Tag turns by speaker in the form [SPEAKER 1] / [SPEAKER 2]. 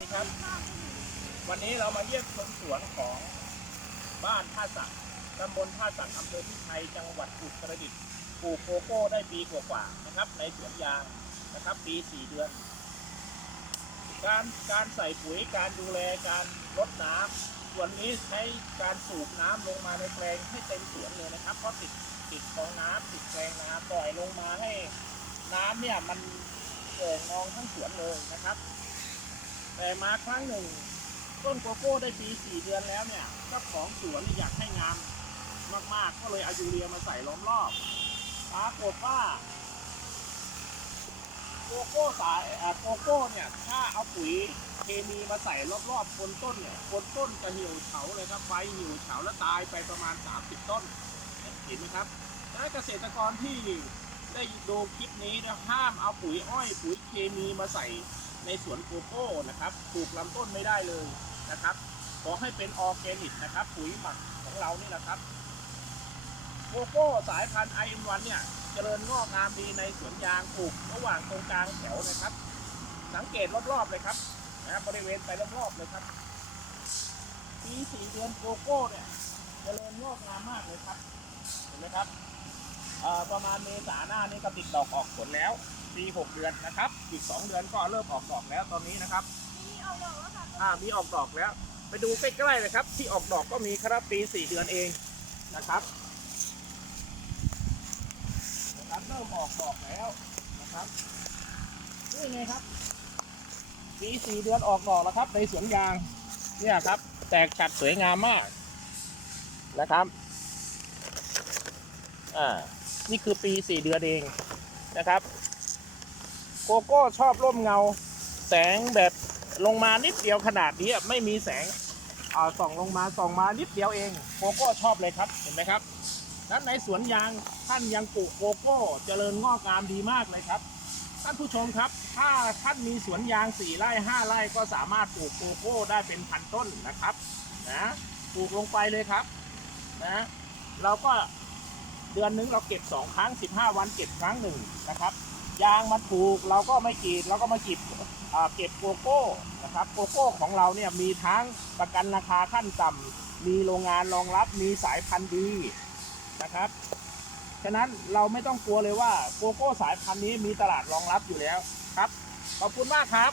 [SPEAKER 1] ครับ วันนี้เรามาเยี่ยมชมสวนของบ้านท่าสักตำบลท่าสักอำเภอพิชัยจังหวัดอุตรดิตถ์ปลูกโกโก้ได้ปีกว่าๆนะครับ ในสวนยางนะครับ ปีสี่เดือน การการใส่ปุ๋ยการดูแลการรดน้ำส่วนนี้ใช้การสูบน้ำลงมาในแปลงให้เต็มสวนเลยนะครับ เพราะติดติดของน้ำติดแปลงน้ำปล่อยลงมาให้น้ำเนี่ยมันเอ่อนองทั้งสวนเลยนะครับ แต่มาครั้งหนึ่ง ต้นโกโก้ได้ปีสี่เดือนแล้วเนี่ยเจ้าของสวนอยากให้งามมากๆ ก็เลยเอายูเรียมาใส่ล้อมรอบปรากฏว่าโกโก้สายโกโก้เนี่ยถ้าเอาปุ๋ยเคมีมาใส่รอบๆคนต้นเนี่ยคนต้นจะเหี่ยวเฉาเลยครับใบเหี่ยวเฉาแล้วตายไปประมาณ 30 ต้นเห็นไหมครับดังนั้นเกษตรกรที่ได้ดูคลิปนี้นะห้ามเอาปุ๋ยอ้อยปุ๋ยเคมีมาใส่ ในสวนโกโก้นะครับปลูกลำต้นไม่ได้เลยนะครับ ขอให้เป็นออร์แกนิกนะครับ ปุ๋ยหมักของเรานี่แหละครับโกโก้สายพันธุ์ไอเอ็มวันเนี่ยเจริญงอกงามดีในสวนยางปลูกระหว่างตรงกลางแถวนะครับ สังเกตรอบๆเลยครับนะบริเวณไปรอบๆเลยครับปีสี่เดือนโกโก้เนี่ยเจริญงอกงามมากเลยครับเห็นไหมครับ ประมาณเมษาหน้านี่ก็ติดดอกออกผลแล้วปีหกเดือนนะครับ อีกสองเดือนก็เริ่มออกดอกแล้วตอนนี้นะครับ
[SPEAKER 2] มีเอาดอกแล้วค่ะ
[SPEAKER 1] อ่ามีออกดอกแล้ว ไปดูใกล้ๆเลยครับ ที่ออกดอกก็มีครับปีสี่เดือนเองนะครับนะครับเริ่มออกดอกแล้วนะครับนี่ไงครับปีสี่เดือนออกดอกแล้วครับ ในสวนยางเนี่ยครับ แตกฉัดสวยงามมากนะครับอ่า นี่คือปีสี่เดือนเองนะครับ โกโก้ชอบร่มเงา แสงแบบลงมานิดเดียวขนาดนี้ไม่มีแสงส่องลงมาส่องมานิดเดียวเองโกโก้ชอบเลยครับเห็นไหมครับแล้วในสวนยางท่านยังปลูกโกโก้เจริญงอกงามดีมากเลยครับ ท่านผู้ชมครับ ถ้าท่านมีสวนยางสี่ไร่ห้าไร่ก็สามารถปลูกโกโก้ได้เป็นพันต้นนะครับนะปลูกลงไปเลยครับนะเราก็ เดือนหนึงเราเก็บสองครั้งสิบห้าวันเก็บครั้งหนึ่งนะครับยางมันถูกเราก็ไม่กรีดเราก็มาเก็บเก็บโกโก้นะครับโกโก้ของเราเนี่ยมีทั้งประกันราคาขั้นต่ำมีโรงงานรองรับมีสายพันธุ์ดีนะครับฉะนั้นเราไม่ต้องกลัวเลยว่าโกโก้สายพันธุ์นี้มีตลาดรองรับอยู่แล้วครับ ขอบคุณมากครับ